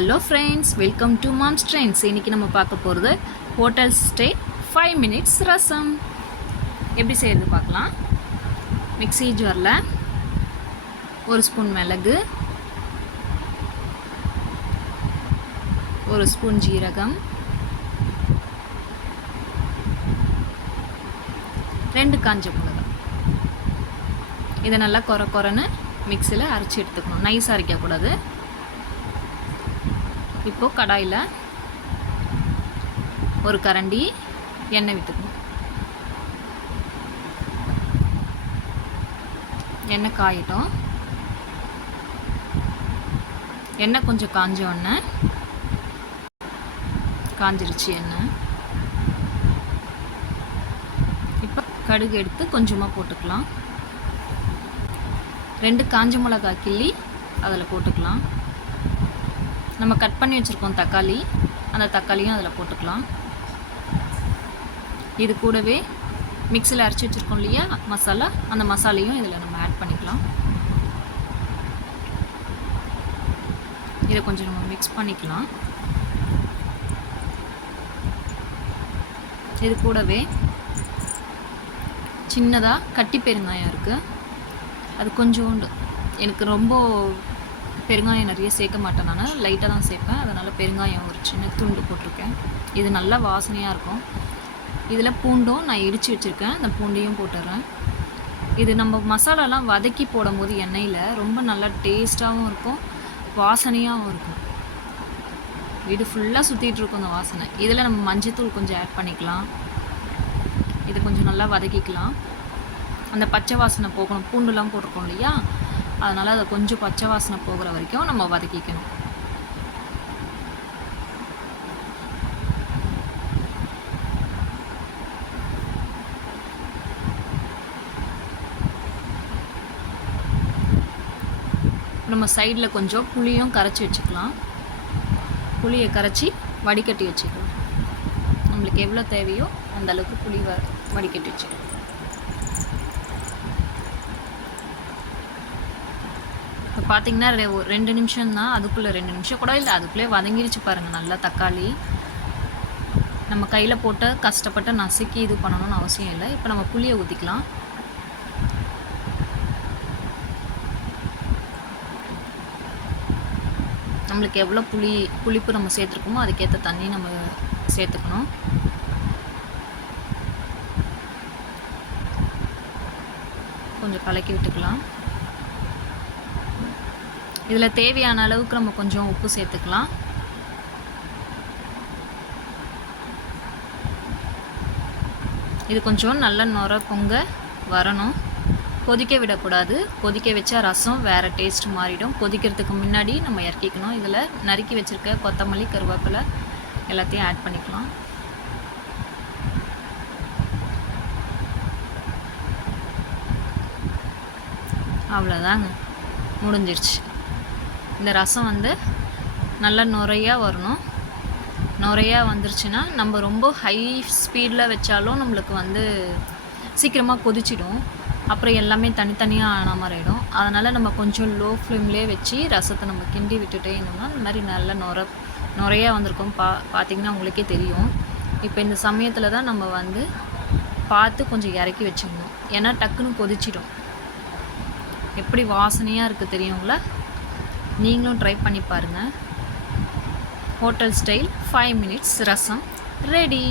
Hello friends, welcome to moms trends. இன்றைக்கி நம்ம பார்க்க போகிறது ஹோட்டல் ஸ்டே 5 மினிட்ஸ் ரசம் எப்படி செய்கிறது பார்க்கலாம். மிக்ஸி ஜாரில் 1 ஸ்பூன் மிளகு, 1 ஸ்பூன் ஜீரகம், 2 காஞ்ச மிளகாய், இதை நல்லா கொரன்னு மிக்ஸியில் அரைச்சி எடுத்துக்கணும். நைஸாக அரைக்கக்கூடாது. இப்போது கடாயில் 1 கரண்டி எண்ணெய் விட்டுக்கணும். எண்ணெய் காயட்டும். எண்ணெய் கொஞ்சம் காஞ்சோடனே காஞ்சிருச்சு எண்ணெய். இப்போ கடுகு எடுத்து கொஞ்சமாக போட்டுக்கலாம். 2 காஞ்ச மிளகாய் கிள்ளி அதில் போட்டுக்கலாம். நம்ம கட் பண்ணி வச்சுருக்கோம் தக்காளி, அந்த தக்காளியும் அதில் போட்டுக்கலாம். இது கூடவே மிக்ஸியில் அரைச்சி வச்சுருக்கோம் இல்லையா மசாலா, அந்த மசாலையும் இதில் நம்ம ஆட் பண்ணிக்கலாம். இதை கொஞ்சம் நம்ம மிக்ஸ் பண்ணிக்கலாம். இது கூடவே சின்னதாக கட்டி பெருங்காயம் இருக்குது, அது கொஞ்சோண்டு. எனக்கு ரொம்ப பெருங்காயம் நிறைய சேர்க்க மாட்டேன், நான் லைட்டாக தான் சேர்ப்பேன். அதனால் பெருங்காயம் ஒரு சின்ன துண்டு போட்டிருக்கேன். இது நல்லா வாசனையாக இருக்கும். இதில் பூண்டும் நான் இடித்து வச்சுருக்கேன், அந்த பூண்டையும் போட்டுடுறேன். இது நம்ம மசாலாலாம் வதக்கி போடும்போது எண்ணெயில் ரொம்ப நல்லா டேஸ்ட்டாகவும் இருக்கும், வாசனையாகவும் இருக்கும். இது ஃபுல்லாக சுற்றிட்டு இருக்கும் அந்த வாசனை. இதில் நம்ம மஞ்சத்தூள் கொஞ்சம் ஆட் பண்ணிக்கலாம். இது கொஞ்சம் நல்லா வதக்கிக்கலாம். அந்த பச்சை வாசனை போகணும். பூண்டுலாம் போட்டிருக்கோம் இல்லையா, அதனால் அதை கொஞ்சம் பச்சை வாசனை போகிற வரைக்கும் நம்ம வதக்கிக்கணும். நம்ம சைடில் கொஞ்சம் புளியும் கரைச்சி வச்சுக்கலாம். புளியை கரைச்சி வடிகட்டி வச்சுக்கலாம். நம்மளுக்கு எவ்வளோ தேவையோ அந்தளவுக்கு புளி வடிகட்டி வச்சுக்கலாம். இப்போ பார்த்திங்கன்னா 2 நிமிஷம் தான், அதுக்குள்ளே 2 நிமிஷம் கூட இல்லை, அதுக்குள்ளே வதங்கிடுச்சு பாருங்கள் நல்லா தக்காளி. நம்ம கையில் போட்டு கஷ்டப்பட்டு நசுக்கி இது பண்ணணும்னு அவசியம் இல்லை. இப்போ நம்ம புளியை ஊற்றிக்கலாம். நம்மளுக்கு எவ்வளோ புளிப்பு நம்ம சேர்த்துருக்கோமோ அதுக்கேற்ற தண்ணி நம்ம சேர்த்துக்கணும். கொஞ்சம் கலக்கி விட்டுக்கலாம். இதில் தேவையான அளவுக்கு நம்ம கொஞ்சம் உப்பு சேர்த்துக்கலாம். இது கொஞ்சம் நல்ல நுர பொங்க வரணும். கொதிக்க விடக்கூடாது. கொதிக்க வச்சா ரசம் வேறு டேஸ்ட் மாறிடும். கொதிக்கிறதுக்கு முன்னாடி நம்ம இறக்கிக்கணும். இதில் நறுக்கி வச்சுருக்க கொத்தமல்லி, கருவேப்பிலை எல்லாத்தையும் ஆட் பண்ணிக்கலாம். அவ்வளோதாங்க, முடிஞ்சிருச்சு. இந்த ரசம் நல்லா நுரையாக வரணும். நுரையாக வந்துருச்சுன்னா நம்ம ரொம்ப ஹை ஸ்பீடில் வச்சாலும் நம்மளுக்கு சீக்கிரமாக கொதிச்சிடும். அப்புறம் எல்லாமே தனித்தனியாக ஆன மாதிரி ஆகிடும். அதனால் நம்ம கொஞ்சம் லோ ஃப்ளேம்லேயே வச்சு ரசத்தை நம்ம கிண்டி விட்டுட்டே இருந்தோம்னா இந்த மாதிரி நல்லா நுரையாக வந்திருக்கும். பார்த்திங்கன்னா உங்களுக்கே தெரியும். இப்போ இந்த சமயத்தில் தான் நம்ம பார்த்து கொஞ்சம் இறக்கி வச்சுக்கணும். ஏன்னா டக்குன்னு கொதிச்சிடும். எப்படி வாசனையாக இருக்குது தெரியுங்களா? நீங்களும் ட்ரை பண்ணி பாருங்கள். ஹோட்டல் ஸ்டைல் 5 மினிட்ஸ் ரசம் ரெடி.